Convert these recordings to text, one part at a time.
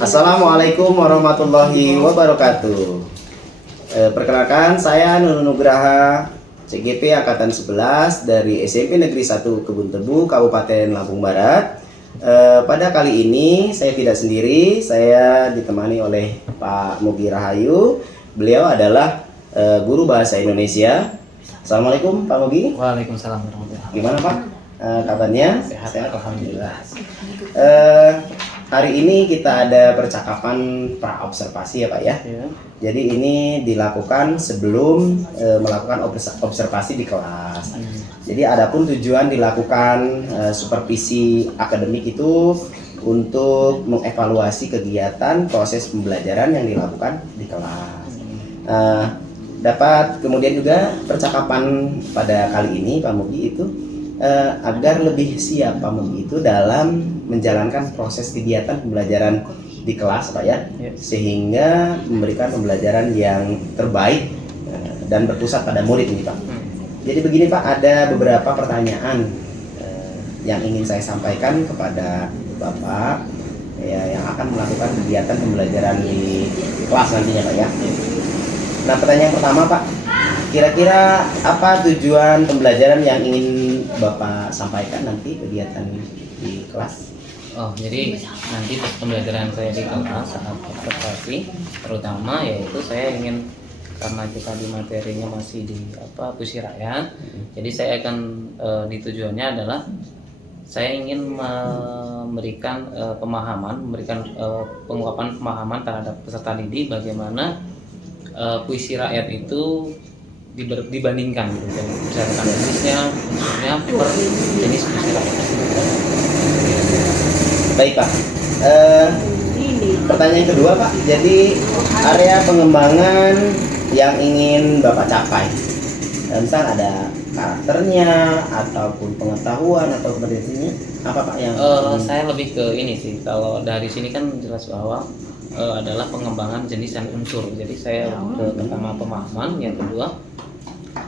Assalamualaikum warahmatullahi wabarakatuh. Perkenalkan, saya Nunu Nugraha, CGP Angkatan 11 dari SMP Negeri 1 Kebun Tebu, Kabupaten Lampung Barat. Pada kali ini saya tidak sendiri, saya ditemani oleh Pak Mugi Rahayu. Beliau adalah guru bahasa Indonesia. Assalamualaikum Pak Mugi. Waalaikumsalam warahmatullahi wabarakatuh. Gimana Pak? Kabarnya? Sehat, alhamdulillah. Hari ini kita ada percakapan pra-observasi ya Pak ya. Ya. Jadi ini dilakukan sebelum melakukan observasi di kelas. Jadi adapun tujuan dilakukan supervisi akademik itu untuk mengevaluasi kegiatan proses pembelajaran yang dilakukan di kelas. Dapat kemudian juga percakapan pada kali ini Pak Mugi itu agar lebih siap Pak Mugi itu dalam menjalankan proses kegiatan pembelajaran di kelas Pak ya, sehingga memberikan pembelajaran yang terbaik dan berpusat pada murid ini Pak. Jadi begini Pak, ada beberapa pertanyaan yang ingin saya sampaikan kepada Bapak ya, yang akan melakukan kegiatan pembelajaran di kelas nantinya Pak ya. Nah, pertanyaan pertama Pak, kira-kira apa tujuan pembelajaran yang ingin Bapak sampaikan nanti kegiatan di kelas? Oh, jadi nanti pembelajaran saya di kelas saat observasi, terutama yaitu saya ingin, karena kita di materinya masih di puisi rakyat, jadi saya akan di tujuannya adalah saya ingin memberikan memberikan pengungkapan pemahaman terhadap peserta didik bagaimana puisi rakyat itu dibandingkan gitu, jadi berdasarkan jenisnya, unsurnya per jenis puisi rakyat. Baik Pak. Pertanyaan kedua Pak, jadi area pengembangan yang ingin Bapak capai, misal ada karakternya ataupun pengetahuan atau kompetensinya, apa Pak yang saya lebih ke ini sih, kalau dari sini kan jelas bahwa adalah pengembangan jenis dan unsur, jadi saya ke pertama pemahaman, yang kedua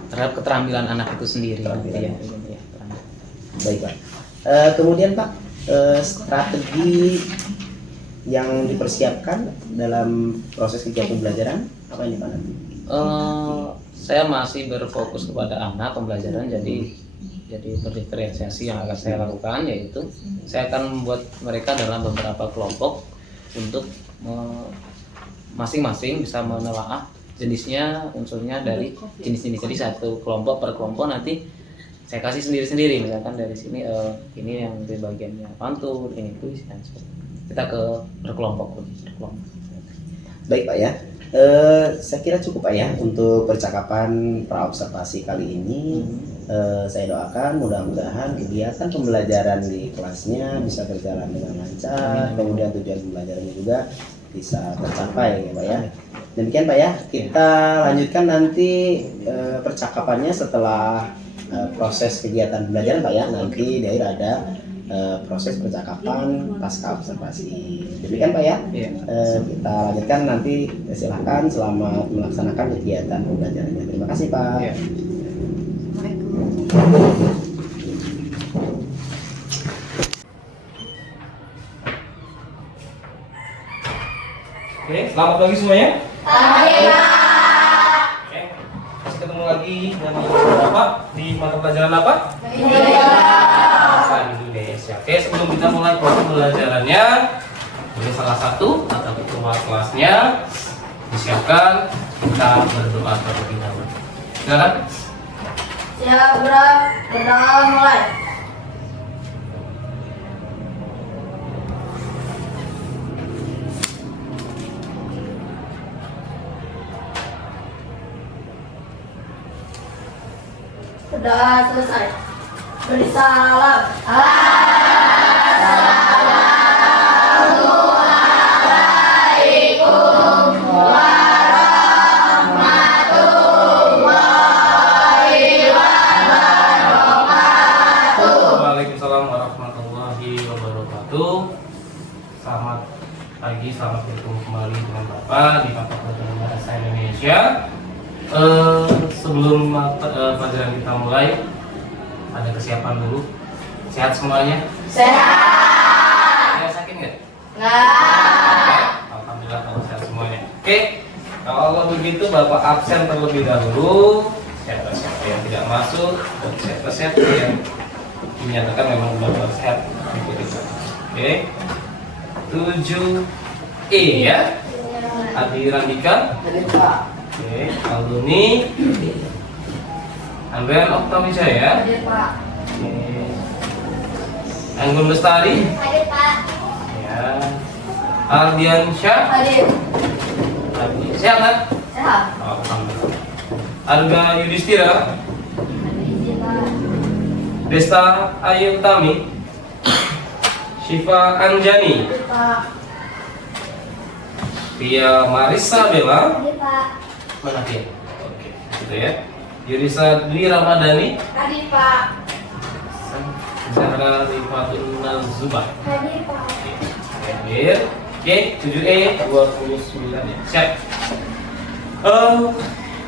terhadap keterampilan anak itu sendiri. Ya. Baik Pak. Kemudian Pak, strategi yang dipersiapkan dalam proses kegiatan pembelajaran apa ini Pak nanti? Saya masih berfokus kepada anak pembelajaran, jadi berdiferensiasi yang akan saya lakukan, yaitu saya akan membuat mereka dalam beberapa kelompok untuk masing-masing bisa menelaah jenisnya, unsurnya dari jenis-jenis. Jadi satu kelompok per kelompok nanti saya kasih sendiri-sendiri, misalkan dari sini ini yang di bagiannya pantun, ini puisi dan sebagainya. Kita ke berkelompok. Baik Pak ya. Saya kira cukup Pak ya untuk percakapan pra-observasi kali ini. Saya doakan mudah-mudahan kegiatan pembelajaran di kelasnya bisa berjalan dengan lancar, kemudian tujuan pembelajarannya juga bisa tercapai ya Pak ya. Demikian Pak ya, kita lanjutkan nanti percakapannya setelah proses kegiatan pembelajaran Pak ya. Nanti di akhir ada proses percakapan pasca observasi. Demikian Pak ya. Kita lanjutkan nanti, silahkan selamat melaksanakan kegiatan pembelajarannya. Terima kasih Pak. Oke, selamat pagi semuanya. Pagi Pak. Oke, masih ketemu lagi dengan Bapak di mata pelajaran apa? Bahasa Indonesia. Oke, sebelum kita mulai proses pembelajarannya, ini salah satu mata ketua kelasnya disiapkan, kita berdoa terlebih dahulu. Silakan. Siap gerak, berdoa mulai. Sudah selesai. Beri salam. Assalamualaikum warahmatullahi wabarakatuh. Waalaikumsalam warahmatullahi wabarakatuh. Selamat pagi, selamat bertemu kembali dengan Bapak di mata pelajaran bahasa Indonesia. Sebelum pelajaran kita mulai, ada kesiapan dulu. Sehat semuanya? Sehat. Saya sakit nggak? Alhamdulillah kalau sehat semuanya. Oke, kalau begitu Bapak absen terlebih dahulu. Siapa yang tidak masuk dan siapa yang dinyatakan memang Bapak sehat ikuti saja. Oke, 7E ya. Adi Randika. Oke, Alduni. Andrian Oktawijaya. Oke. Anggun Lestari. Ya. Ardian Syah. Sehat kan? Alhamdulillah. Arga Yudhistira. Desta Ayu Tami. Syifa Anjani. Tia Marisa Bella. Mana Tia? Oke, gitu ya. Yurisa Dwi Ramadhani. Zahra Rifatul Nazubah. Hadir. Oke, 7E 29 ya. Siap.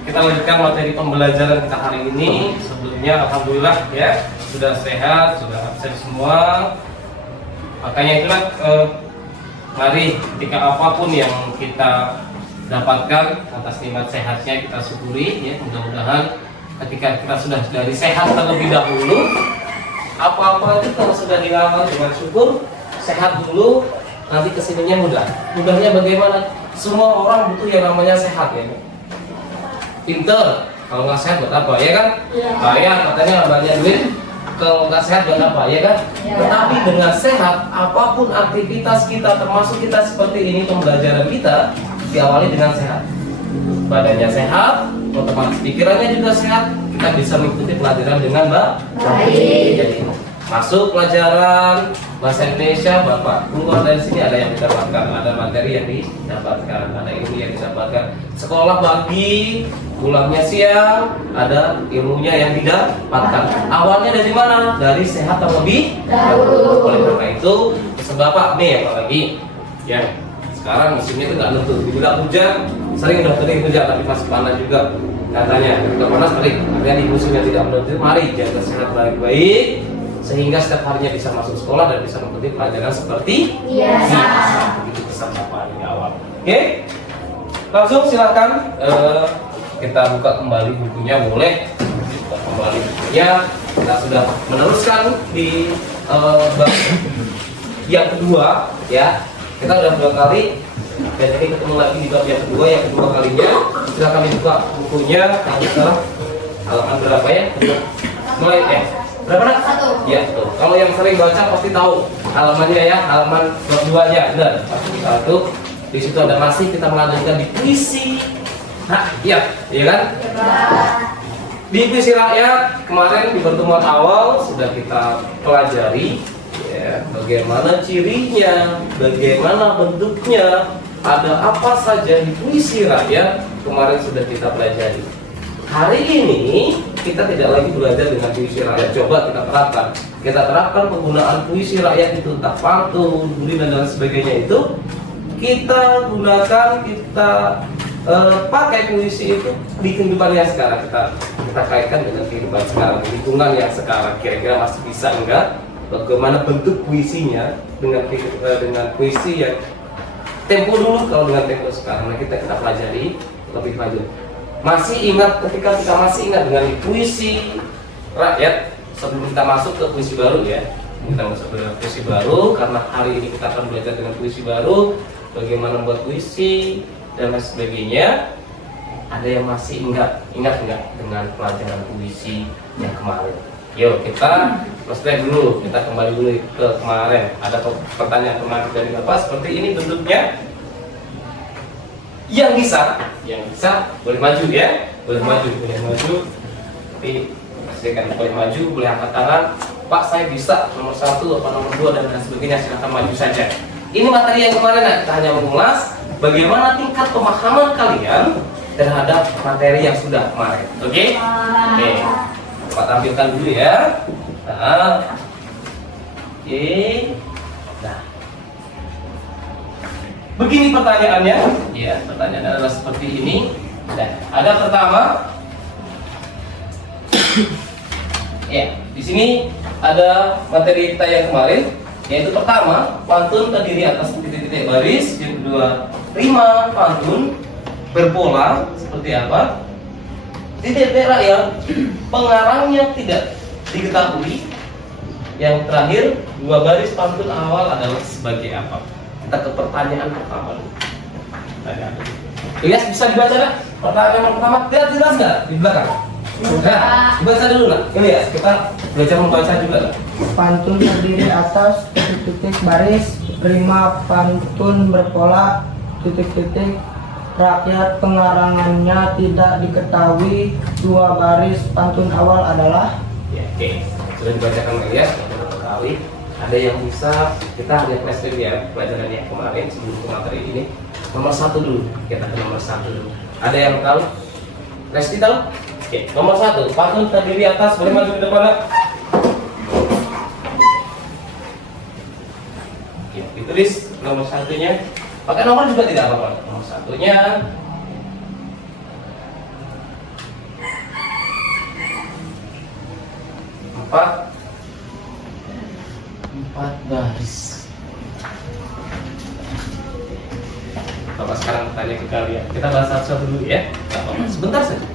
Kita lanjutkan materi pembelajaran kita hari ini. Sebelumnya alhamdulillah ya, sudah sehat, sudah absen semua. Makanya itulah mari ketika apapun yang kita dapatkan atas nikmat sehatnya kita syukuri ya. Mudah-mudahan ketika kita sudah dari sehat terlebih dahulu, apa-apa itu kalau sudah dilakukan dengan syukur, sehat dulu, nanti kesininya mudah. Mudahnya bagaimana? Semua orang butuh yang namanya sehat ya. Pinter, kalau nggak sehat buat apa ya kan? Kaya katanya banyak duit, kalau nggak sehat buat apa ya kan? Tetapi dengan sehat, apapun aktivitas kita, termasuk kita seperti ini pembelajaran kita diawali dengan sehat. Badannya sehat, otomatis pikirannya juga sehat, kita bisa mengikuti pelajaran dengan baik. Jadi masuk pelajaran bahasa Indonesia, Bapak keluar dari sini ada yang didapatkan, ada materi yang didapatkan, ada ilmu yang didapatkan. Sekolah pagi, pulangnya siang, ada ilmunya yang didapatkan. Awalnya dari mana? Dari sehat terlebih dahulu. Oleh karena itu, pesan Bapak nih apalagi ya. Sekarang musimnya itu nggak nentu, dibilang hujan, sering udah kering hujan, tapi masih panas juga katanya. Kalau panas kering, artinya di musim yang tidak menentu, mari jaga sehat baik-baik sehingga setiap harinya bisa masuk sekolah dan bisa mengikuti pelajaran seperti biasa. Begitu pesan Bapak di awal. Oke, langsung silakan kita buka kembali bukunya, boleh buka kembali bukunya. Kita sudah meneruskan di bab yang kedua ya. Kita udah 2 kali dan ini ketemu lagi di bab yang kedua kalinya. Silakan dibuka bukunya. Nanti sekarang halaman berapa ya? Mulai ya. Berapa nak? 1. Ya tuh. Kalau yang sering baca pasti tahu halamannya ya, halaman bab 2-nya. Benar. Pasti satu. Di situ ada masih kita melanjutkan di puisi. Nah, iya kan? Di puisi rakyat kemarin di pertemuan awal sudah kita pelajari. Ya, bagaimana cirinya, bagaimana bentuknya, ada apa saja di puisi rakyat kemarin sudah kita pelajari. Hari ini kita tidak lagi belajar dengan puisi rakyat. Coba kita terapkan penggunaan puisi rakyat itu, entah pantun, burin dan sebagainya itu kita gunakan, kita pakai puisi itu di kehidupan yang sekarang. Kita kaitkan dengan kehidupan sekarang, lingkungan yang sekarang. Kira-kira masih bisa enggak? Bagaimana bentuk puisinya dengan puisi yang tempo dulu kalau dengan tempo sekarang. Nah, kita pelajari lebih lanjut. Masih ingat ketika kita masih ingat dengan puisi rakyat sebelum kita masuk ke puisi baru ya. Kita masuk ke puisi baru karena hari ini kita akan belajar dengan puisi baru, bagaimana membuat puisi dan lain sebagainya. Ada yang masih ingat enggak dengan pelajaran puisi yang kemarin? Yuk kita flashback dulu, kita kembali dulu ke kemarin. Ada pertanyaan kemarin dari Bapak seperti ini bentuknya. Yang bisa boleh maju ya, boleh maju. Tapi pastikan boleh maju, boleh angkat tangan. Pak saya bisa nomor 1 atau nomor 2 dan lain sebagainya, silahkan maju saja. Ini materi yang kemarin kita hanya mengulas bagaimana tingkat pemahaman kalian terhadap materi yang sudah kemarin. Oke? Oke. Pak tampilkan dulu ya. Nah. Oke. Nah. Begini pertanyaannya. Ya, pertanyaannya adalah seperti ini. Nah, ada pertama. Ya, di sini ada materi kita yang kemarin. Yaitu pertama, pantun terdiri atas titik-titik baris. Yang kedua, rima pantun berpola seperti apa? Titik-titik rakyat, pengarangnya tidak diketahui. Yang terakhir, dua baris pantun awal adalah sebagai apa? Kita ke pertanyaan pertama dulu. Ilyas, bisa dibaca nggak? Pertanyaan pertama, tidak jelas nggak di belakang? Nah, dibaca dulu lah. Ilyas, kita belajar membaca juga lah. Pantun terdiri atas titik-titik baris, rima pantun berpola, titik-titik rakyat pengarangannya tidak diketahui, dua baris pantun awal adalah. Ya, oke. Sudah dibacakan Ilyas, kita ketahui. Ada yang bisa, kita hanya flashback ya pelajaran yang kemarin sebelum ke materi ini. Nomor 1 dulu, kita ke nomor 1 dulu. Ada yang tahu? Resti tahu? Oke, nomor 1, pantun terdiri atas, boleh maju ke depan Nak? Oke, ditulis nomor 1-nya. Pakai nomor juga tidak apa-apa. Nomor 1-nya empat baris. Bapak sekarang bertanya ke kalian. Kita bahas satu-satu dulu ya. Gak apa-apa, sebentar saja.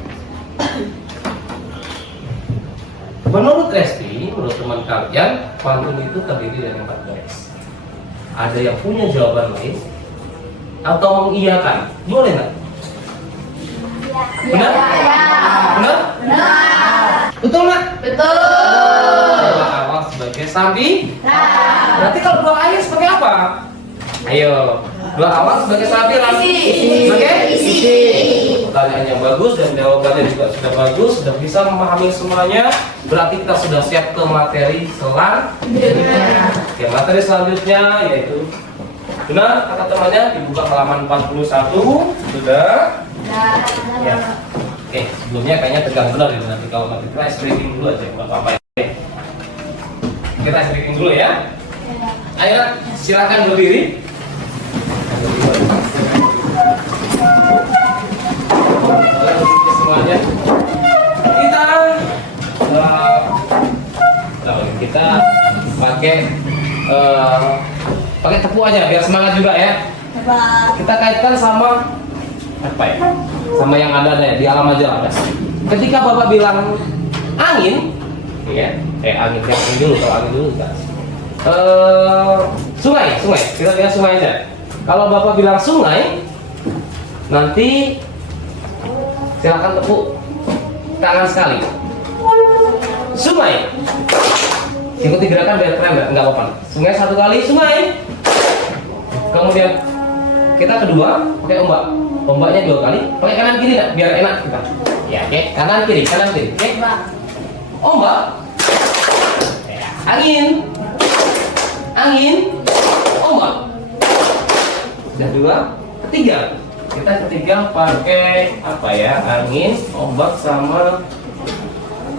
Menurut Resti, menurut teman kalian, pantun itu terdiri dari 4 baris. Ada yang punya jawaban lain atau mengiyakan? Boleh nggak? Benar? Benar? Betul nggak? Betul. Dua awal sebagai sapi. Berarti kalau dua akhir sebagai apa? Ayo, dua awal sebagai sapi, sebagai Isi. pertanyaan yang bagus dan jawabannya juga sudah bagus, sudah bisa memahami semuanya. Berarti kita sudah siap ke materi selanjutnya. Ya, materi selanjutnya yaitu benar kata temannya dibuka halaman 41 sudah. Ya. Oke, sebelumnya kayaknya tegang benar ya nanti kalau nanti kita ice breaking dulu aja nggak apa-apa ya. Kita ice breaking dulu ya. Ayo silakan berdiri. Semuanya kita pakai tepuk aja biar semangat juga ya. Kita kaitkan sama apa ya? Sama yang ada di alam aja ada. Ketika Bapak bilang angin, ya, angin dulu, kalau angin dulu enggak. Sungai, kita lihat sungai aja. Kalau Bapak bilang sungai, nanti silakan tepuk tangan sekali. Sungai. Ikuti gerakan biar keren enggak apa-apa. Sungai satu kali, sungai. Kemudian kita kedua pakai ombak. Ombaknya 2 kali, pakai kanan kiri enggak? Biar enak kita. Ya, oke. Kanan kiri. Oke. Ombak. Ya. Angin. Ombak. Sudah 2. Ketiga. Kita ketiga pakai apa ya? Angin, ombak sama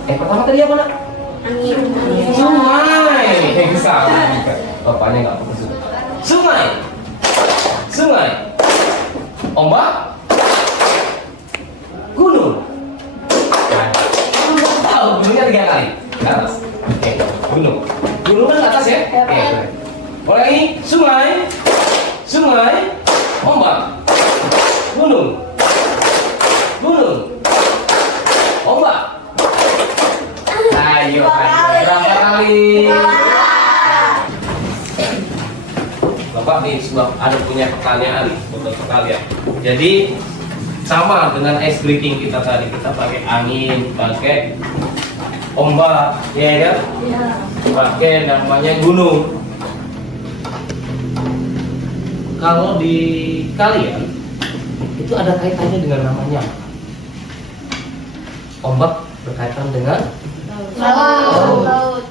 pertama tadi apa nak? Angin. Sungai. Salah. Bapaknya nggak fokus. Sungai. Ombak. Gunung. Nah, tahu gunungnya 3 kali ke atas. Oke, gunung. Gunung kan ke atas ya? Oke. Ulangi. Sungai. Ombak. Gunung. Ombak. Ayo, berapa kali? Bapak nih ada punya pertanyaan nih untuk kalian. Jadi sama dengan ice breaking kita tadi, kita pakai angin, pakai ombak, ya kan? Pakai namanya gunung. Kalau di kalian itu ada kaitannya dengan namanya. Ombak berkaitan dengan Laut.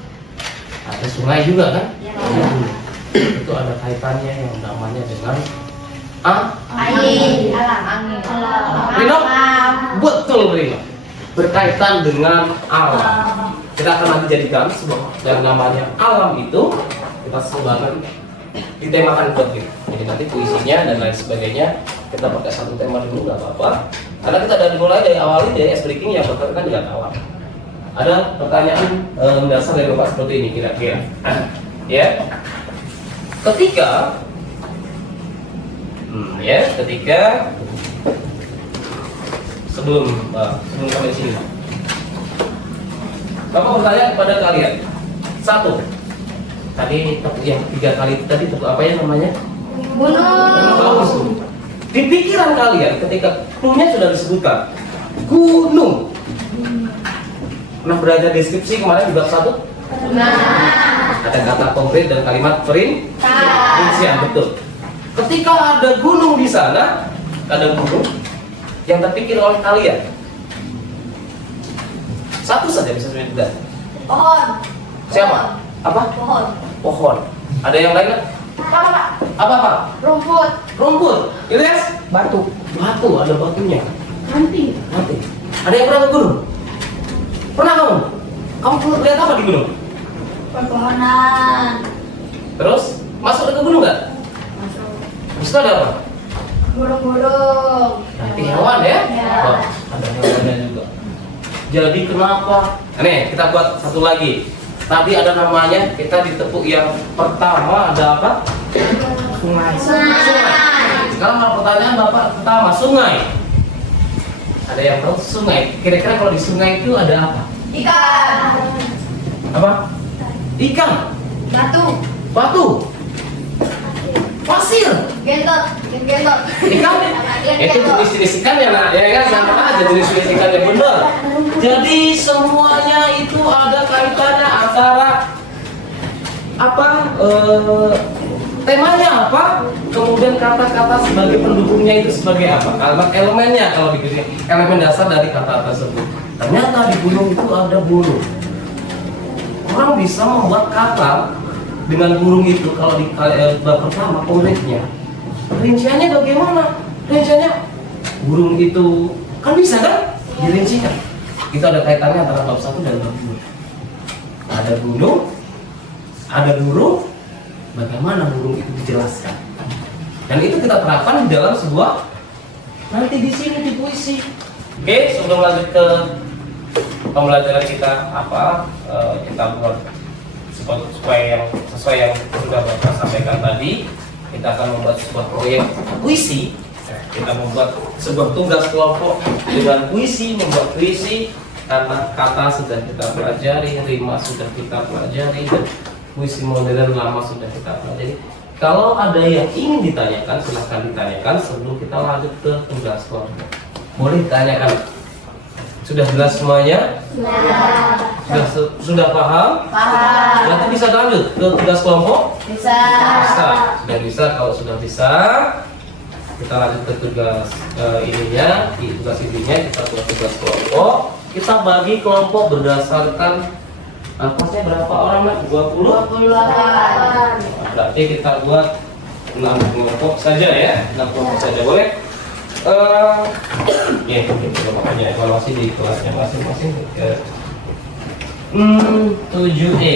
ada sungai juga kan? Itu ada kaitannya yang namanya dengan Angin. Rino? Betul Rino. Berkaitan dengan alam. Kita akan nanti jadikan sebuah yang namanya alam itu kita sebagai ditemakan buat gitu. Jadi nanti puisinya dan lain sebagainya kita pakai satu tema dulu nggak apa-apa. Karena kita dari mulai dari awalnya dari ice breaking yang berkaitan dengan alam. Ada pertanyaan mendasar dari Bapak seperti ini kira-kira. Ya. ketika ketika sebelum sampai sini, Bapak bertanya kepada kalian. Satu, tadi tepuk yang 3 kali itu tadi tepuk apa ya namanya? Bagus. Di pikiran kalian ketika clue-nya sudah disebutkan gunung. Pernah belajar deskripsi kemarin di bab 1? Ada kata konkret dan kalimat perincian, betul. Ketika ada gunung di sana, ada gunung yang terpikir oleh kalian. Satu saja bisa sudah. Pohon. Siapa? Apa? Pohon. Pohon. Ada yang lain? Apa? Rumput. Rumput. Ilyas? Batu. Batu, ada batunya. Ranting. Nanti. Ada yang pernah ke gunung? Pernah kamu? Kamu pernah lihat apa di gunung? Pepohonan. Terus masuk ke gunung nggak? Masuk. Di situ ada apa? Burung-burung. Nanti hewan ya? Ya. Wah, ada hewannya juga. Jadi kenapa? Nih kita buat satu lagi. Tadi ada namanya, kita ditepuk yang pertama ada apa? Sungai. Sungai. Sekarang kalau pertanyaan Bapak pertama, sungai. Ada yang tahu sungai? Kira-kira kalau di sungai itu ada apa? Ikan. Apa? Ikan, Batu. batu, pasir. Gentot. Gentot. Ikan itu jenis-jenis ikan ya, nak? Ya kan sama aja jenis-jenis ikan yang benar. Jadi semuanya itu ada kaitannya antara apa? Temanya apa? Kemudian kata-kata sebagai pendukungnya itu sebagai apa? Kalimat elemennya kalau di elemen dasar dari kata tersebut. Ternyata di gunung itu ada burung. Orang bisa membuat kata dengan burung itu kalau di bab pertama konkretnya. Rinciannya bagaimana? Rinciannya burung itu kan bisa kan dirincikan. Itu ada kaitannya antara bab 1 dan bab 2. Ada gunung, ada burung, bagaimana burung itu dijelaskan. Dan itu kita terapkan di dalam sebuah nanti di sini di puisi. Oke, sebelum lanjut ke pembelajaran kita kita buat sesuai yang sudah Bapak sampaikan tadi, kita akan membuat sebuah proyek puisi. Kita membuat sebuah tugas kelompok dengan puisi, membuat puisi karena kata sudah kita pelajari, rima sudah kita pelajari, dan puisi modern lama sudah kita pelajari. Kalau ada yang ingin ditanyakan, silahkan ditanyakan sebelum kita lanjut ke tugas kelompok. Boleh ditanyakan. Sudah jelas semuanya? Sudah paham? Paham. Nanti bisa lanjut ke tugas kelompok? Bisa. Sudah bisa. Kalau sudah bisa, kita lanjut ke tugas ininya. Di tugas intinya kita buat tugas kelompok. Kita bagi kelompok berdasarkan kelasnya berapa orang, Nak? 20? 28. Berarti kita buat 6 kelompok saja ya. 6 kelompok saja boleh? Ya, kita makanya evaluasi di kelasnya masing-masing. 7E.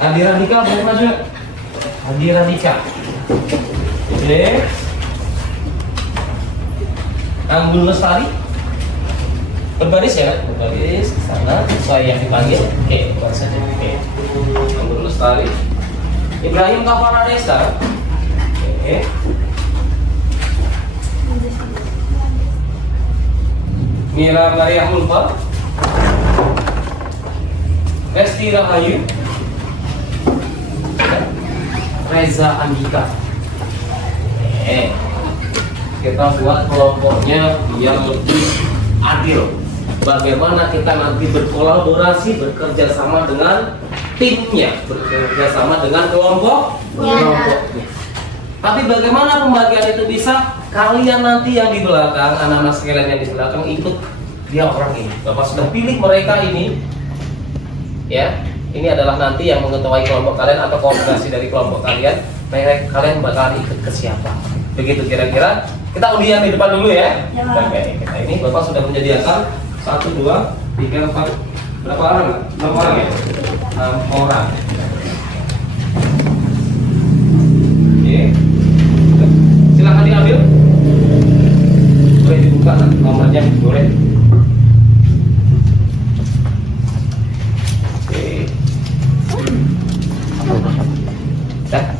Adi Radika boleh maju? Adi Radika. Oke. Anggun Lestari. Berbaris ya, berbaris ke sana sesuai yang dipanggil. Oke, baris saja. Oke. Anggun Lestari. Ibrahim Kaparadesa. Oke. Mira Maria Mulfa, Resti Rahayu, Reza Andika. Kita buat kelompoknya biar lebih adil. Bagaimana kita nanti berkolaborasi, bekerja sama dengan timnya, bekerja sama dengan kelompoknya. Tapi bagaimana pembagian itu bisa? Kalian nanti yang di belakang, anak-anak sekalian yang di belakang ikut dia orang ini. Bapak sudah pilih mereka ini, ya. Ini adalah nanti yang mengetahui kelompok kalian atau koordinasi dari kelompok kalian. Kalian bakal ikut ke siapa? Begitu kira-kira. Kita undi yang di depan dulu ya. Oke, kita ini Bapak sudah menyediakan 1, 2, 3, 4. Berapa orang? 6 orang ya? 6 orang. Oke. Silakan diambil. Boleh dibuka nomornya, boleh. Oke.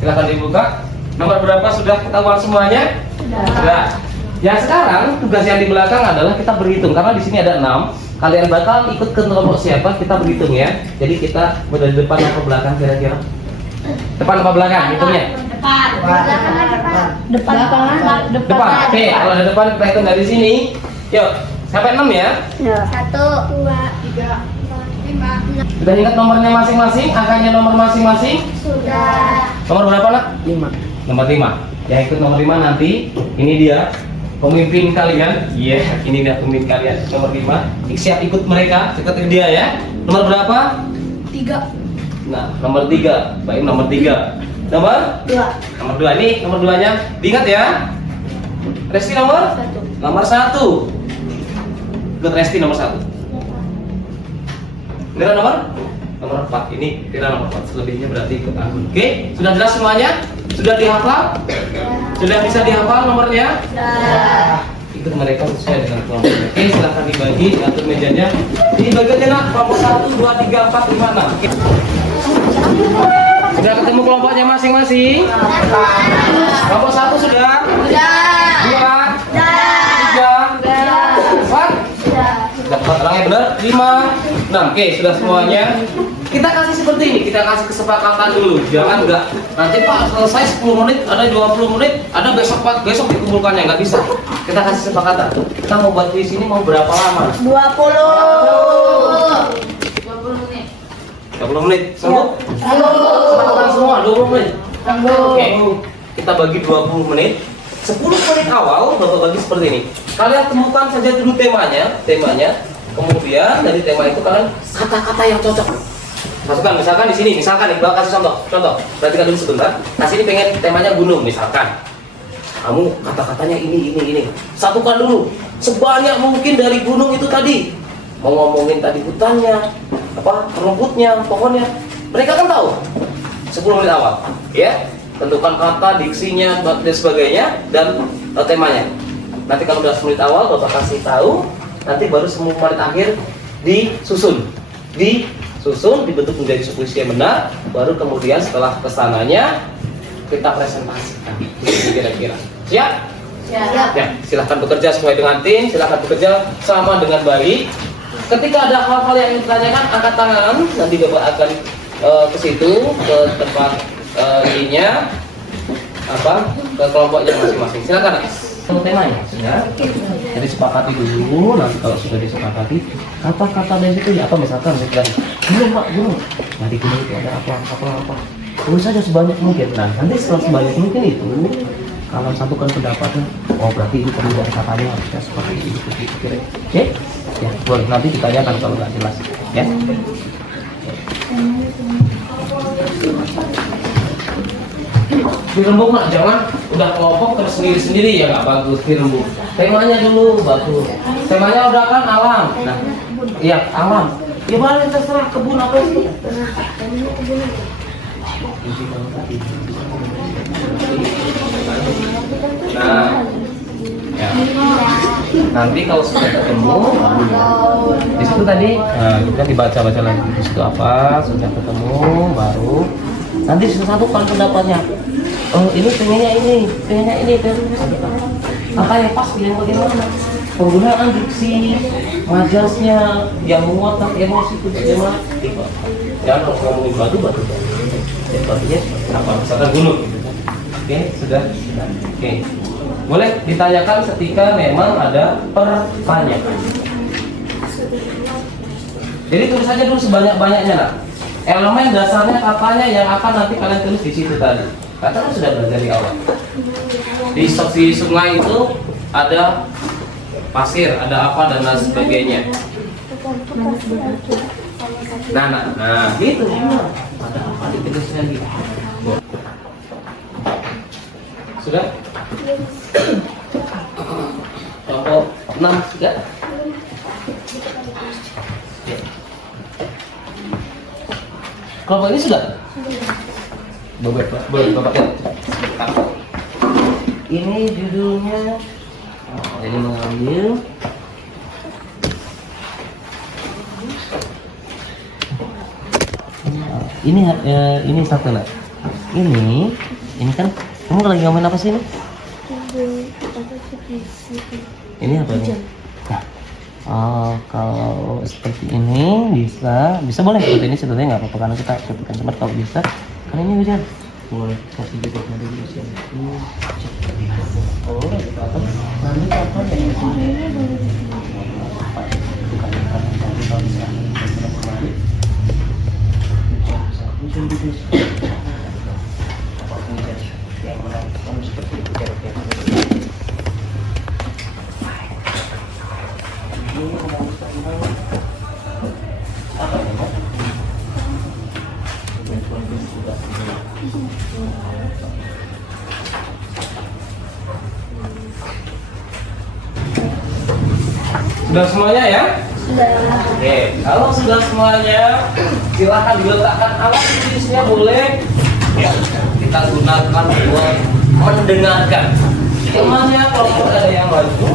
Silakan dibuka. Nomor berapa sudah ketahuan semuanya? Sudah. Ya sekarang tugas yang di belakang adalah kita berhitung karena di sini ada 6. Kalian bakal ikut ke kelompok siapa? Kita berhitung ya. Jadi kita dari depan atau belakang kira-kira? Depan apa belakang? Hitungnya. Depan. Oke, kalau ada depan kita hitung dari sini. Yuk, sampai 6 ya. 1, 2, 3, 4, 5, 6. Sudah ingat nomornya masing-masing? Angkanya nomor masing-masing? Sudah. Nomor berapa nak? 5. Nomor 5. Yang ikut nomor 5 nanti. Ini dia pemimpin kalian. Iya, ini dia pemimpin kalian. Nomor 5. Siap ikut mereka, ikut dia ya. Nomor berapa? 3, Nah, nomor 3. Baik, nomor 3. Nomor? 2, Nomor 2 ini, nomor 2-nya diingat ya. Resti nomor? 1. Nomor 1. Ikut Resti nomor 1. Tira nomor? Nomor 4. Ini Tira nomor 4. Selebihnya berarti ikut aku. Oke, sudah jelas semuanya? Sudah dihafal? Sudah bisa dihafal nomornya? Ikut mereka sesuai dengan kelompoknya. Oke, silahkan dibagi, atur mejanya. Dibagi aja nak, kelompok 1, 2, 3, 4, 5, 6. Oke. Sudah ketemu kelompoknya masing-masing? Kelompok 1 sudah? 2, 3, 4. Sudah 4 orangnya benar? 5, 6. Oke, sudah semuanya. Kita kasih seperti ini, kita kasih kesepakatan dulu. Jangan enggak nanti Pak selesai 10 menit, ada 20 menit, ada besok Pak, besok dikumpulkannya, nggak bisa. Kita kasih kesepakatan. Kita mau buat di sini mau berapa lama? 20 menit. 20 menit. Sanggup? Sepakatan semua 20 menit. Oke. Kita bagi 20 menit. 10 menit awal Bapak bagi seperti ini. Kalian temukan saja dulu temanya. Kemudian dari tema itu kalian kata-kata yang cocok. Masukkan, misalkan di sini, misalkan nih, Bapak kasih contoh. Perhatikan dulu sebentar. Nah, sini pengen temanya gunung, misalkan. Kamu kata-katanya ini. Satukan dulu sebanyak mungkin dari gunung itu tadi. Mau ngomongin tadi hutannya, rumputnya, pohonnya. Mereka kan tahu. 10 menit awal, ya. Tentukan kata, diksinya, dan sebagainya, dan temanya. Nanti kalau udah 10 menit awal, Bapak kasih tahu. Nanti baru 10 menit akhir disusun, dibentuk menjadi puisi yang benar. Baru kemudian setelah kesananya kita presentasikan. Kira-kira siap? Siap. Ya, silahkan bekerja sesuai dengan tim, silahkan bekerja sama dengan baik. Ketika ada hal-hal yang ingin ditanyakan, angkat tangan. Nanti Bapak akan ke situ, ke tempat ininya, ke kelompoknya masing-masing. Silakan. Kalau temanya sudah, jadi sepakati dulu. Nanti kalau sudah disepakati, kata-kata dari situ ya apa misalkan dari gunung. Nah di gunung itu ada apa. Tulis saja sebanyak mungkin. Nah nanti setelah sebanyak mungkin itu, kalau satukan pendapatnya, oh berarti ini perlu dari katanya harusnya seperti itu. Oke? Ya, boleh. Nanti ditanyakan kalau nggak jelas. Ya. Dirembuk nak, jangan udah kelompok terus sendiri-sendiri ya nggak bagus. Dirembuk. Temanya dulu bagus. Temanya udah kan alam. Nah, iya alam. Ya boleh terserah kebun apa sih? Nah, ya. Nanti kalau sudah ketemu, di situ tadi, kita dibaca-baca lagi di situ apa, sudah ketemu, baru nanti disatukan pendapatnya. Oh ini pengennya ini, apa yang pas yang bagaimana? Penggunaan diksi, majasnya, yang menguatkan emosi itu bagaimana? Jangan ngomongin batu. Batunya apa? Misalkan gunung. Oke, sudah. Oke. Boleh ditanyakan ketika memang ada pertanyaan. Jadi tulis saja dulu sebanyak-banyaknya nak. Elemen dasarnya katanya yang akan nanti kalian tulis di situ tadi. Katanya sudah belajar di awal. Di sungai itu ada pasir, ada apa dan lain sebagainya. Nah, gitu. Ada apa ditulisnya lagi? Sudah? Contoh 6 sudah? Kelompok ini sudah? Boleh Bapak lihat. Ini judulnya. Ini mengambil. Ini satu lah. Ini Ini kan kamu lagi ngomongin apa sih ini? Ini apa nih? Nah, kalau seperti ini bisa boleh seperti ini sebetulnya nggak apa-apa karena kita ketikkan, cuma kalau bisa kan ini hujan boleh kasih duduknya dulu sini. Oh, kita akan nanti kapan ya? Kalau bisa kembali. Kamu seperti itu kira-kira. Sudah semuanya ya? Sudah. Oke, kalau sudah semuanya, silakan diletakkan alat tulisnya boleh. Ya, kita gunakan buat mendengarkan. Temannya kalau ada yang maju,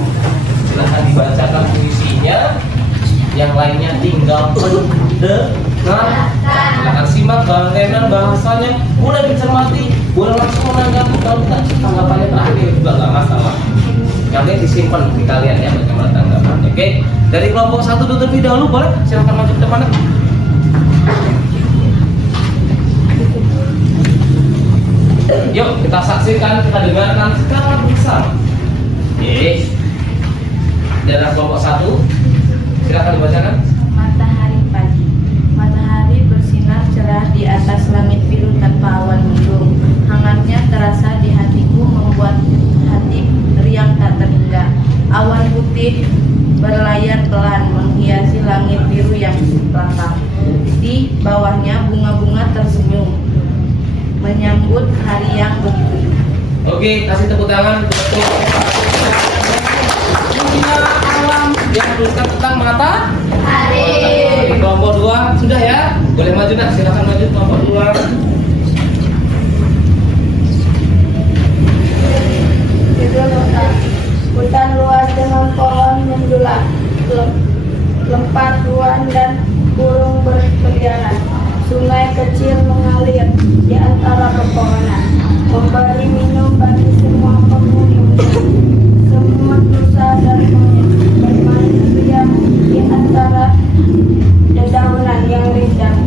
silakan dibacakan puisinya. Yang lainnya tinggal mendengar. Silakan simak bagaimana bahasanya, boleh dicermati, boleh langsung menanggapi. Kalau tidak tanggapannya terakhir juga nggak masalah. Yang penting disimpan di kalian ya bagaimana tanggapan. Oke, dari kelompok 1 terlebih dahulu boleh silakan maju ke depan. Yuk kita saksikan, kita dengarkan secara bersama. Oke, dari kelompok 1 silakan dibacakan. Matahari pagi. Matahari bersinar cerah di atas langit biru tanpa awan mendung. Hangatnya terasa di hatiku membuat hati riang tak terhingga. Awan putih berlayar pelan menghiasi langit biru yang lapang. Di bawahnya bunga-bunga tersenyum menyambut hari yang begitu. Oke, kasih tepuk tangan untuk dunia alam yang menuliskan tentang matahari. Kelompok 2 sudah ya, boleh maju nak, silakan maju kelompok 2. Judul hutan luas dengan pohon menjulang, lempar ruan dan burung berkeliaran. Sungai kecil mengalir di antara pepohonan, memberi minum bagi semua penghuni hutan. Semua rusa dan monyet bermain riang di antara dedaunan yang rindang.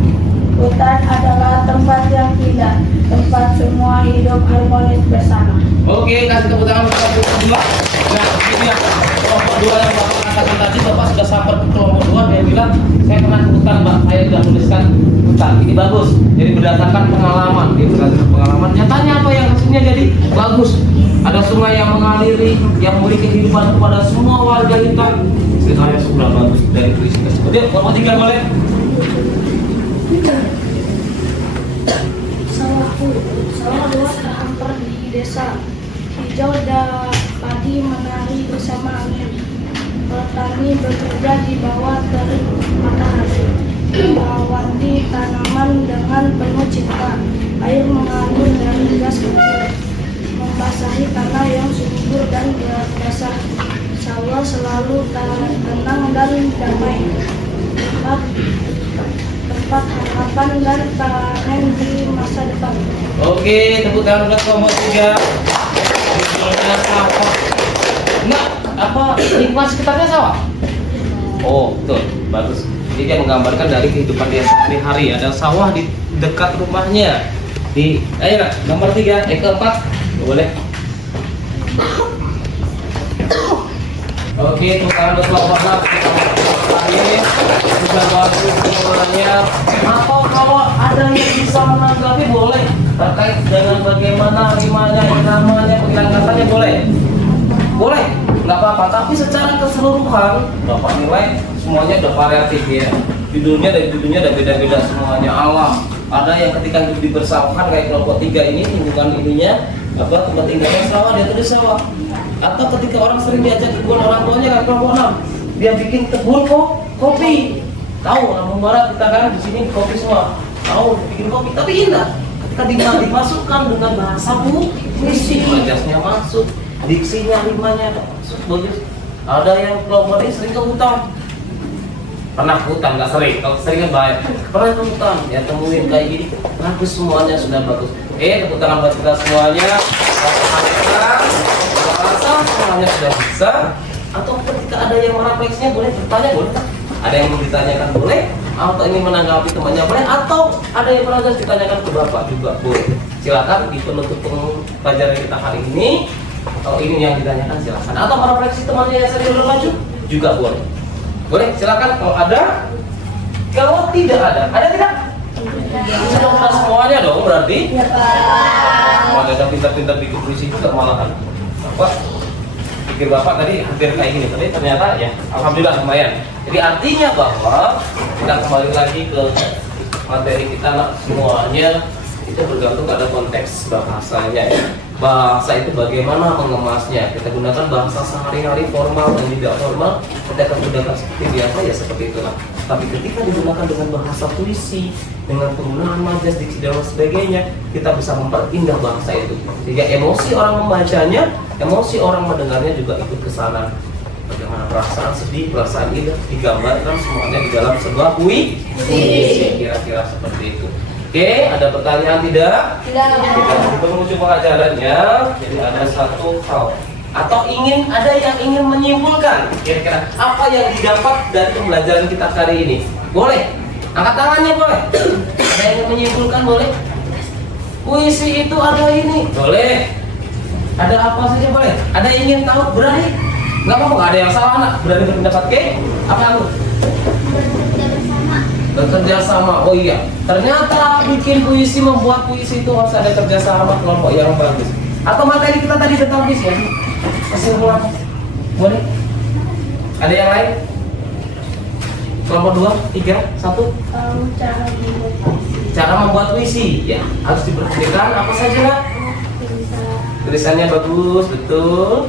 Hutan adalah tempat yang indah, tempat semua hidup harmonis bersama. Oke, kasih tepuk tangan untuk kelompok 2. Nah, ini dia kelompok 2 yang Bapak katakan tadi, Bapak sudah sampai ke kelompok 2, dia bilang, saya pernah ke hutan, Mbak, saya sudah menuliskan hutan. Ini bagus. Jadi berdasarkan pengalaman, berdasarkan pengalaman. Nyatanya apa yang hasilnya jadi bagus. Ada sungai yang mengaliri, yang memberi kehidupan kepada semua warga hutan. Ceritanya sudah bagus dari puisi tersebut. Yuk, kelompok 3 boleh. Sawah luas terhampar di desa. Hijau dan padi menari bersama angin. Petani bekerja di bawah terik matahari. Merawati tanaman dengan penuh cinta. Air mengalir dari gas kecil, membasahi tanah yang subur dan basah. Sawah selalu tenang dan damai. Tempat harapan dan panen di masa depan. Oke, tepuk tangan untuk kelompok 3. Judulnya sawah. Enggak, apa lingkungan sekitarnya sawah? Oh, betul, bagus. Jadi dia menggambarkan dari kehidupan dia sehari-hari. Ada sawah di dekat rumahnya. Ayo nak, nomor 3, keempat, boleh. Oke, tepuk tangan untuk kelompok 6. Sudah bagus semuanya. Atau kalau ada yang bisa menanggapi boleh terkait dengan bagaimana rimanya, namanya, pengangkatannya boleh. Boleh, nggak apa-apa. Tapi secara keseluruhan, Bapak nilai semuanya udah variatif ya. Judulnya udah beda-beda semuanya. Alam. Ada yang ketika hidup dibersamakan kayak kelompok 3 ini, lingkungan ininya tempat tinggalnya sawah, dia tulis sawah. Atau ketika orang sering diajak ke kebun orang tuanya kayak kelompok 6, dia bikin kebun kopi. Tahu Lampung Barat kita kan di sini kopi semua. Tahu bikin kopi tapi indah. Ketika dimasukkan dengan bahasa puisi, wajahnya masuk, diksinya, rimanya masuk bagus. Ada yang kelompok ini sering ke hutan. Pernah ke hutan, nggak sering. Kalau sering kan baik. Pernah ke hutan, ya temuin kayak gini. Bagus semuanya sudah bagus. Tepuk tangan buat kita semuanya. Merasa semuanya sudah bisa, atau ketika ada yang merefleksinya boleh bertanya, boleh. Ada yang mau ditanyakan boleh, atau ini menanggapi temannya boleh, atau ada yang pernah ditanyakan ke Bapak juga boleh. Silakan di penutup pelajaran kita hari ini. Kalau ini yang ditanyakan silakan, atau merefleksi temannya yang sering bermaju juga boleh. Boleh, silakan kalau ada. Kalau tidak ada tidak? Sudah semuanya dong berarti. Ada yang pintar-pintar bikin puisi juga malahan. Bapak pikir Bapak tadi hampir kayak gini, tapi ternyata ya alhamdulillah lumayan. Jadi artinya bahwa kita kembali lagi ke materi kita semuanya itu bergantung pada konteks bahasanya ya. Bahasa itu bagaimana mengemasnya. Kita gunakan bahasa sehari-hari formal dan tidak formal. Kita gunakan seperti biasa ya seperti itulah. Tapi ketika digunakan dengan bahasa puisi, dengan penggunaan majas, diksi dan sebagainya, kita bisa memperindah bahasa itu. Sehingga emosi orang membacanya, emosi orang mendengarnya juga ikut ke sana. Bagaimana perasaan sedih, perasaan indah digambarkan semuanya di dalam sebuah puisi. Kira-kira seperti itu. Oke, ada pertanyaan tidak? Tidak. Kita di penghujung pengajarannya, jadi ada satu hal atau ada yang ingin menyimpulkan kira-kira apa yang didapat dari pembelajaran kita kali ini. Boleh? Angkat tangannya boleh? Ada yang ingin menyimpulkan boleh? Puisi itu ada ini. Boleh. Ada apa saja boleh? Ada yang ingin tahu berani? Nggak apa-apa, nggak ada yang salah nak. Berani berpendapat ke? Apa aku? Bekerja sama. Oh iya, ternyata bikin puisi, membuat puisi itu harus ada kerjasama kelompok yang bagus. Atau materi kita tadi sudah habis ya? Kesimpulan boleh? Ada yang lain? Kelompok 2, 3, 1. Cara membuat puisi ya harus diperhatikan apa saja nak? Tulisannya bagus, betul.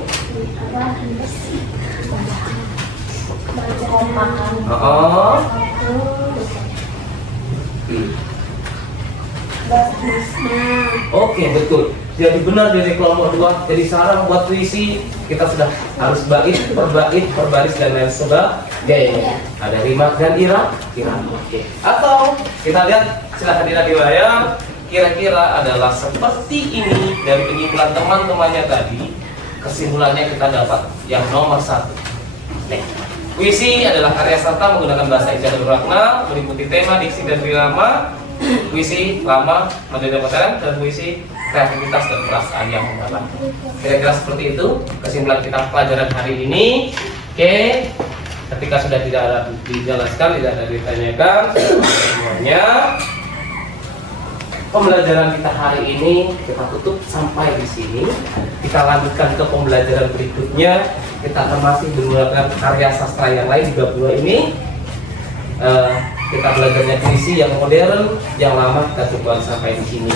Oke, betul. Jadi benar dari kelompok 2. Jadi cara membuat puisi kita sudah harus perbaris dan lain sebagainya. Ada rima dan irama. Oke. Atau kita lihat silahkan dilihat di layar. Kira-kira adalah seperti ini dari penyimpulan teman-temannya tadi. Kesimpulannya kita dapat yang nomor 1. Puisi adalah karya sastra menggunakan bahasa ejaan dan bermakna, meliputi tema, diksi dan irama. Puisi lama, modern modern, dan puisi kreativitas dan perasaan yang mendalam. Kira-kira seperti itu kesimpulan kita pelajaran hari ini. Oke, ketika sudah tidak ada dijelaskan, tidak ada ditanyakan semuanya, pembelajaran kita hari ini kita tutup sampai di sini. Kita lanjutkan ke pembelajaran berikutnya. Kita akan masih menggunakan karya sastra yang lain di bab 2 ini. Kita belajarnya puisi yang modern, yang lama kita cukupkan sampai di sini.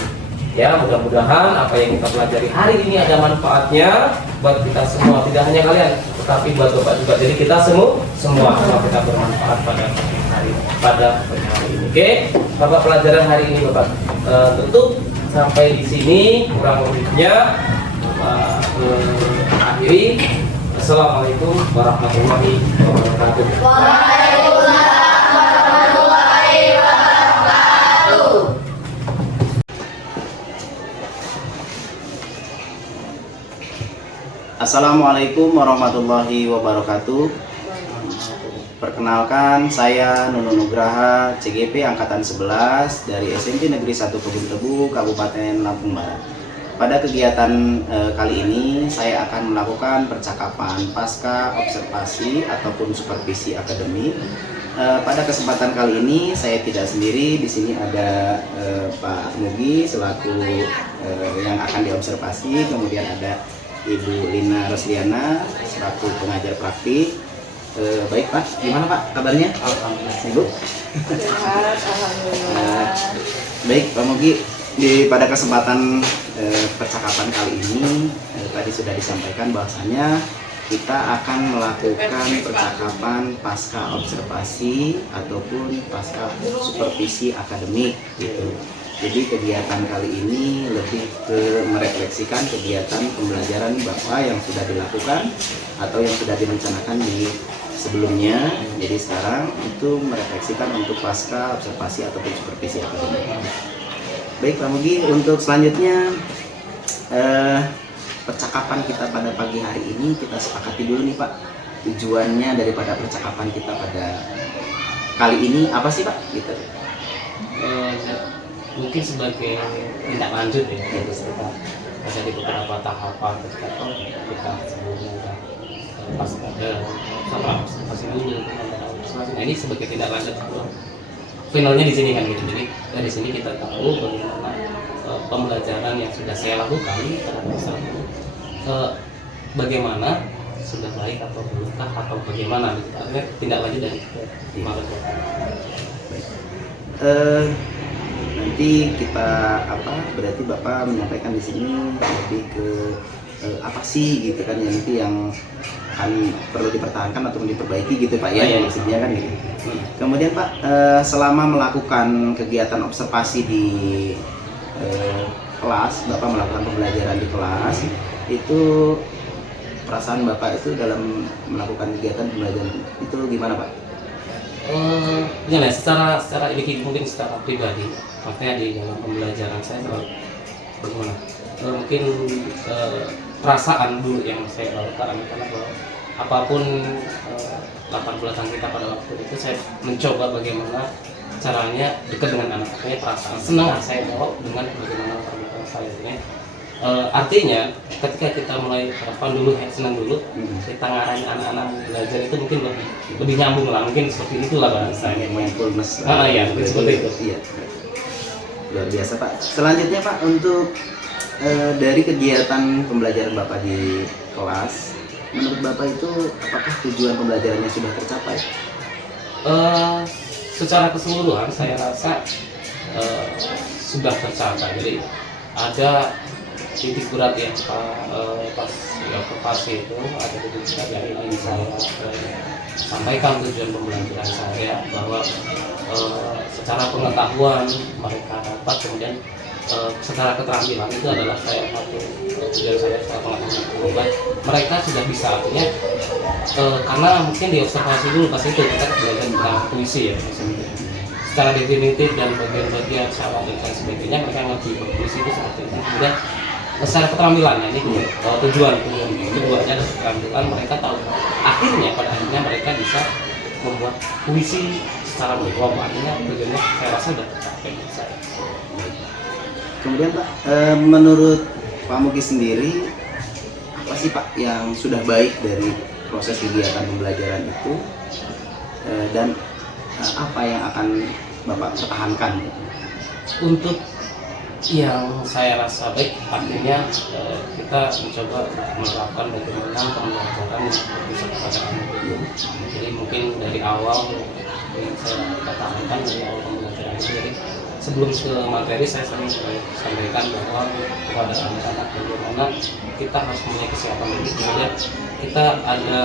Ya, mudah-mudahan apa yang kita pelajari hari ini ada manfaatnya buat kita semua, tidak hanya kalian, tetapi buat Bapak juga. Jadi kita semua kita bermanfaat pada hari ini. Oke, Bapak pelajaran hari ini Bapak tutup sampai di sini kurang lebihnya. Akhiri. Assalamualaikum warahmatullahi wabarakatuh. Assalamualaikum warahmatullahi wabarakatuh. Perkenalkan, saya Nunu Nugraha, CGP Angkatan 11 dari SMP Negeri 1 Kebun Tebu, Kabupaten Lampung Barat. Pada kegiatan kali ini, saya akan melakukan percakapan pasca observasi ataupun supervisi akademik. Pada kesempatan kali ini, saya tidak sendiri. Di sini ada Pak Mugi selaku yang akan diobservasi, kemudian ada Ibu Lina Rosliana selaku pengajar praktik. Baik Pak, gimana Pak kabarnya? Alhamdulillah. Ibu? Sehat, alhamdulillah. Baik Pak Mugi, pada kesempatan percakapan kali ini tadi sudah disampaikan bahwasanya kita akan melakukan percakapan pasca observasi ataupun pasca supervisi akademik gitu. Jadi kegiatan kali ini lebih ke merefleksikan kegiatan pembelajaran Bapak yang sudah dilakukan atau yang sudah direncanakan di sebelumnya. Jadi sekarang itu merefleksikan untuk pasca observasi ataupun supervisi akademik. Baik Pak Mugi, untuk selanjutnya percakapan kita pada pagi hari ini kita sepakati dulu nih Pak. Tujuannya daripada percakapan kita pada kali ini apa sih Pak? Gitu. Mungkin sebagai tindak lanjut ya, jadi kita ada di beberapa tahapan ketika kita sebelumnya udah pas ada sama presentasi dulu. Nah ini sebagai tindak lanjut finalnya di sini kan gitu. Jadi dari sini kita tahu bagaimana pembelajaran yang sudah saya lakukan terhadap satu bagaimana sudah baik atau belumkah atau bagaimana gitu. Artinya tindak lanjut dari kemarin. Nanti kita berarti Bapak menyampaikan di sini lebih ke apa sih gitu kan yang nanti yang akan perlu dipertahankan atau diperbaiki gitu Pak ya, maksudnya kan gitu. Kemudian Pak, selama melakukan kegiatan observasi di kelas, Bapak melakukan pembelajaran di kelas, itu perasaan Bapak itu dalam melakukan kegiatan pembelajaran itu gimana Pak? Ya, secara ini mungkin secara pribadi, makanya di dalam pembelajaran saya bagaimana? Mungkin perasaan dulu yang saya lakukan karena bahwa apapun latar belakang kita pada waktu itu saya mencoba bagaimana caranya dekat dengan anak, saya perasaan senang saya bawa dengan bagaimana latar belakang saya ini. Artinya ketika kita mulai dulu senang dulu, kita ngarahin anak-anak belajar itu mungkin lebih nyambung lah, mungkin seperti itulah bahasanya. Mindfulness. Ya, mungkin seperti itu. Iya. Luar biasa Pak. Selanjutnya Pak, untuk dari kegiatan pembelajaran Bapak di kelas, menurut Bapak itu apakah tujuan pembelajarannya sudah tercapai? Secara keseluruhan saya rasa sudah tercapai. Jadi ada titik berat yang pas observasi itu ada titik berat yang ingin saya sampaikan tujuan pembelajaran saya bahwa secara pengetahuan mereka dapat, kemudian secara keterampilan itu adalah saya satu tujuan saya secara pengetahuan mereka sudah bisa, artinya karena mungkin di observasi dulu pas itu kita belajar tentang puisi ya, secara definitif dan bagian-bagian syarat dan sebagainya mereka ngerti puisi itu seperti itu. Kemudian secara keterampilannya ini keduanya ada keterampilan, mereka tahu akhirnya pada akhirnya mereka bisa membuat puisi secara berkelompok, artinya tujuannya saya rasa sudah tercapai saya. Kemudian Pak, menurut Pak Mugi sendiri apa sih Pak yang sudah baik dari proses kegiatan pembelajaran itu dan apa yang akan Bapak pertahankan? Untuk yang saya rasa baik, artinya kita mencoba melakukan bagaimana pembelajaran yang bisa kepada anak. Jadi mungkin dari awal yang saya katakan dari awal pembelajaran itu, jadi sebelum ke materi saya sering sampaikan bahwa kepada anak-anak bagaimana kita harus mempunyai kesiapan diri. Kemudian kita ada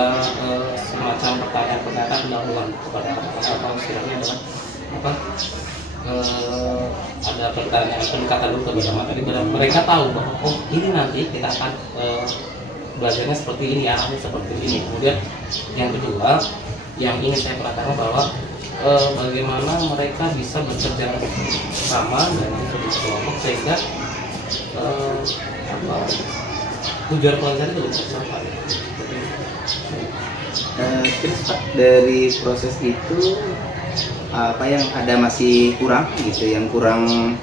semacam pertanyaan-pertanyaan pendahuluan kepada anak-anak, atau istilahnya adalah apa? Ada pertanyaan pendekatan dulu kepada materi, mereka tahu bahwa oh ini nanti kita akan belajarnya seperti ini, arahnya seperti ini. Kemudian yang kedua yang ingin saya perhatikan bahwa bagaimana mereka bisa bekerja sama dalam satu kelompok sehingga tujuan pelajaran itu bisa tercapai. Terus Pak, dari proses itu apa yang ada masih kurang gitu, yang kurang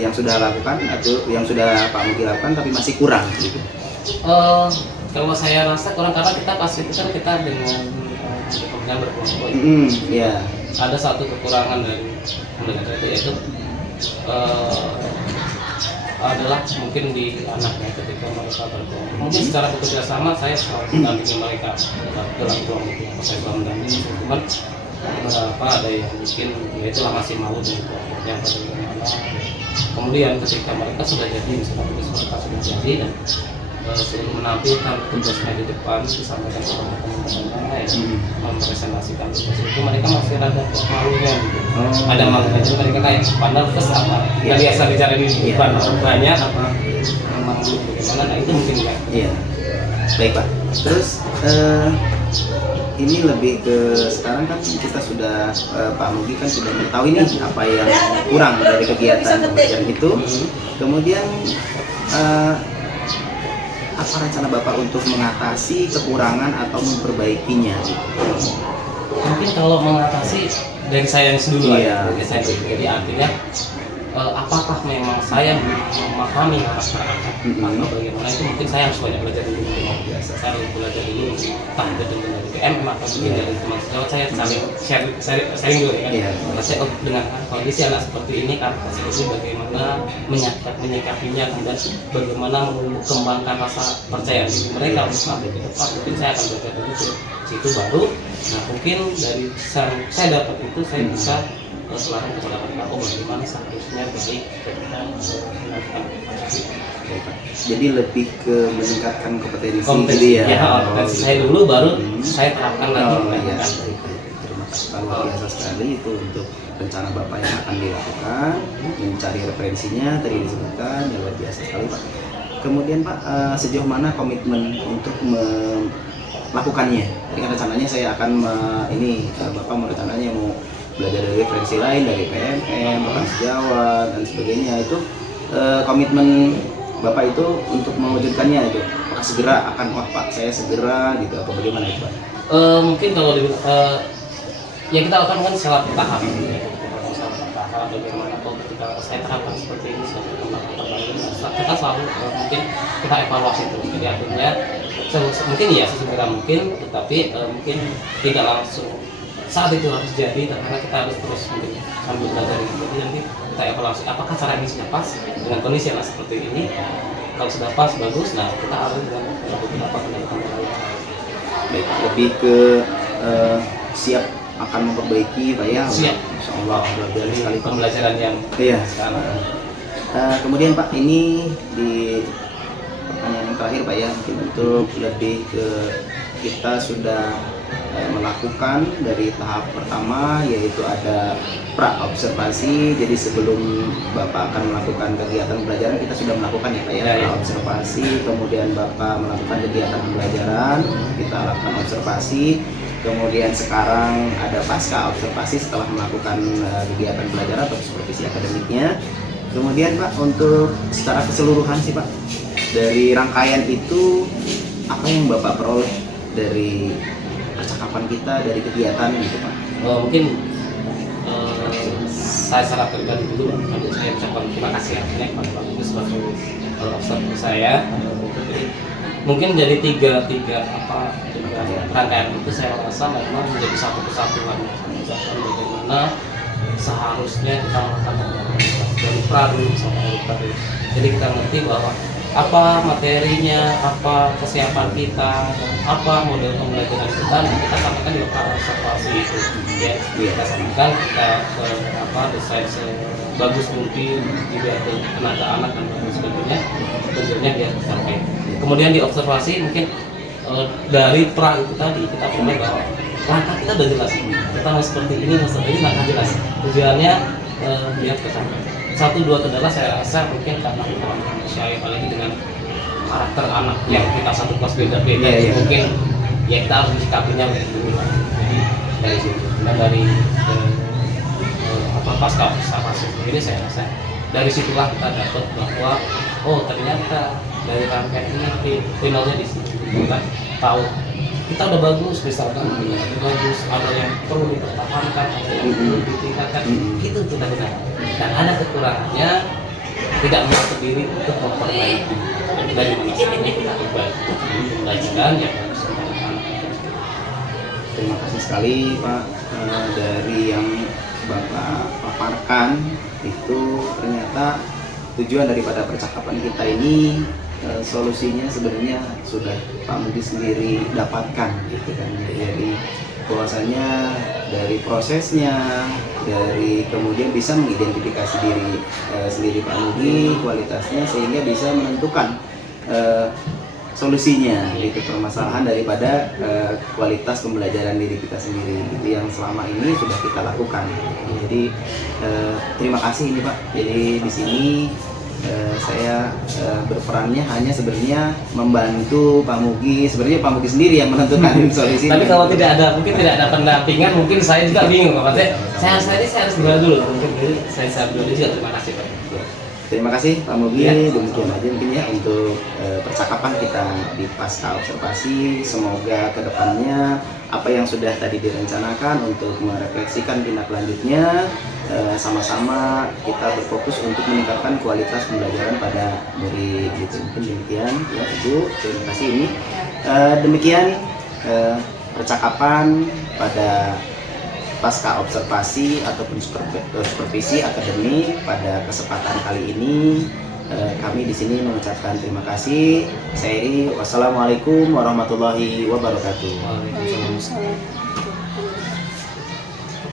yang sudah lakukan atau yang sudah Pak Mugi lakukan tapi masih kurang gitu? Kalau saya rasa kurang karena kita pasti itu kan kita dengan pekerjaan berkelompok. Yeah. Ada satu kekurangan dari pembelajaran itu yaitu adalah mungkin di anaknya ketika mereka berkelompok. Mungkin secara bekerja sama saya selalu mendampingi mereka dalam kelompok yang saya selalu mendampingi. Cuman beberapa ada yang mungkin ya itulah masih malu dengan kelompoknya bagaimana. Kemudian ketika mereka sudah jadi, misalnya mereka sudah jadi dan sebelum menampilkan tugasnya di depan disampaikan kepada teman-temannya mempresentasikan tugas itu mereka masih ada malunya gitu. Ada malunya, jadi mereka kayak pandang terus apa nggak biasa bicara di depan banyak apa memang bagaimana, nah itu mungkin ya. Iya. Baik Pak. Terus ini lebih ke sekarang kan kita sudah Pak Mugi kan sudah mengetahui nih apa yang kurang dari kegiatan pembelajaran itu. Kemudian apa rencana Bapak untuk mengatasi kekurangan atau memperbaikinya? Mungkin kalau mengatasi dari saya dulu Iya. dari saya dulu. Jadi artinya apakah memang saya memahami karakter anak atau bagaimana, itu mungkin saya harus banyak belajar dulu. Saya harus belajar dulu entah itu dari PM atau mungkin dari teman sejawat saya sharing dulu ya kan. Iya. Saya dengan kondisi anak seperti ini karakter seperti ini bagaimana menyikapinya, kemudian bagaimana mengembangkan rasa percaya diri mereka untuk sampai ke depan. Mungkin saya akan belajar dulu ke situ baru. Nah mungkin dari saya dapat itu saya bisa selalu kepada mereka, bagaimana seharusnya baik ketika melakukan Jadi lebih ke meningkatkan kompetensi kompetensi gitu ya. kompetensi saya dulu baru saya terapkan lagi. Oh iya, terima kasih Pak, luar biasa sekali itu untuk rencana Bapak yang akan dilakukan, mencari referensinya tadi disebutkan, ya luar biasa sekali Pak. Kemudian Pak, sejauh mana komitmen untuk melakukannya? Jadi kan rencananya saya akan Bapak mau rencananya mau belajar dari referensi lain, dari PMM, bahkan sejawat dan sebagainya, itu komitmen Bapak itu untuk mewujudkannya itu apakah segera akan Pak saya segera gitu apa bagaimana itu Pak? Mungkin kalau ya kita akan kan secara bertahap bagaimana kalau ketika saya terapkan seperti ini saya kembangkan perbaikan, kita selalu mungkin kita evaluasi terus. Jadi artinya mungkin ya sesegera mungkin, tetapi mungkin tidak langsung saat itu harus jadi, karena kita harus terus mungkin sambil belajar. Jadi nanti kita evaluasi apakah cara ini sudah pas dengan kondisi yang seperti ini. Kalau sudah pas bagus, nah kita harus dengan beberapa kendala-kendala yang lain. Baik, lebih ke siap akan memperbaiki Pak ya. Siap. Insya Allah luar biasa sekali Pak. Pembelajaran yang Iya. sekarang. Kemudian Pak, ini di pertanyaan yang terakhir Pak ya, mungkin untuk lebih ke kita sudah melakukan dari tahap pertama yaitu ada pra observasi. Jadi sebelum Bapak akan melakukan kegiatan pembelajaran kita sudah melakukan ya Pak ya, pra observasi. Kemudian Bapak melakukan kegiatan pembelajaran, kita lakukan observasi. Kemudian sekarang ada pasca observasi setelah melakukan kegiatan pembelajaran atau supervisi akademiknya. Kemudian Pak, untuk secara keseluruhan sih Pak, dari rangkaian itu apa yang Bapak peroleh dari percakapan kita, dari kegiatan gitu Pak? Mungkin saya secara pribadi dulu untuk saya ucapkan terima kasih artinya kepada Pak Mugi sebagai observer saya. Jadi mungkin dari tiga rangkaian itu saya rasa memang menjadi satu kesatuan bagaimana seharusnya kita melakukan dari pra dulu sampai dari pra dulu. Jadi kita ngerti bahwa apa materinya, apa kesiapan kita, apa model pembelajaran kita, dan kita sampaikan di pra observasi itu. Ya, kita sampaikan, kita desain sebagus mungkin, juga tenaga anak dan sebagainya, tentunya biar tercapai. Kemudian di observasi mungkin dari pra itu tadi kita punya bahwa langkah kita udah jelas, kita mau seperti ini, langkah jelas. Tujuannya biar tercapai. 1-2 kendala saya rasa mungkin karena manusia apalagi dengan karakter anak yang kita satu kelas beda-beda, mungkin ya kita harus disikapinya dulu. Jadi dari situ dan dari pasca observasi ini saya rasa dari situlah kita dapat bahwa oh ternyata dari rangkaian ini finalnya di sini kita tahu kita udah bagus, misalkan bagus, ada yang perlu dipertahankan, ada yang perlu ditingkatkan, itu kita benar. Dan ada kekurangannya, tidak menutup diri untuk memperbaiki. Dari mana saja kita perbaiki, pembelajaran yang harus dilakukan. Terima kasih sekali Pak, dari yang Bapak paparkan itu ternyata tujuan daripada percakapan kita ini solusinya sebenarnya sudah Pak Mugi sendiri dapatkan gitu kan. Jadi bahwasanya dari prosesnya, dari kemudian bisa mengidentifikasi diri sendiri Pak Mugi, kualitasnya, sehingga bisa menentukan solusinya itu permasalahan daripada kualitas pembelajaran diri kita sendiri itu yang selama ini sudah kita lakukan. Jadi terima kasih ini Pak. Jadi di sini saya berperannya hanya sebenarnya membantu Pak Mugi. Sebenarnya Pak Mugi sendiri yang menentukan solusi. Tapi kalau mungkin tidak ada pendampingan, mungkin saya juga bingung Pak. Saya harus gimana dulu? Mungkin saya dulu juga. Terima kasih Pak. Terima kasih Pak Mugi, Ya. demikian aja mungkin ya untuk percakapan kita di pasca observasi. Semoga kedepannya apa yang sudah tadi direncanakan untuk merefleksikan tindak lanjutnya, sama-sama kita berfokus untuk meningkatkan kualitas pembelajaran pada murid gitu. Mungkin demikian ya Ibu, terima kasih ini. Demikian percakapan pada pasca observasi ataupun supervisi akademik pada kesempatan kali ini. Kami di sini mengucapkan terima kasih. Saya Iri, wassalamualaikum warahmatullahi wabarakatuh. Waalaikumsalam.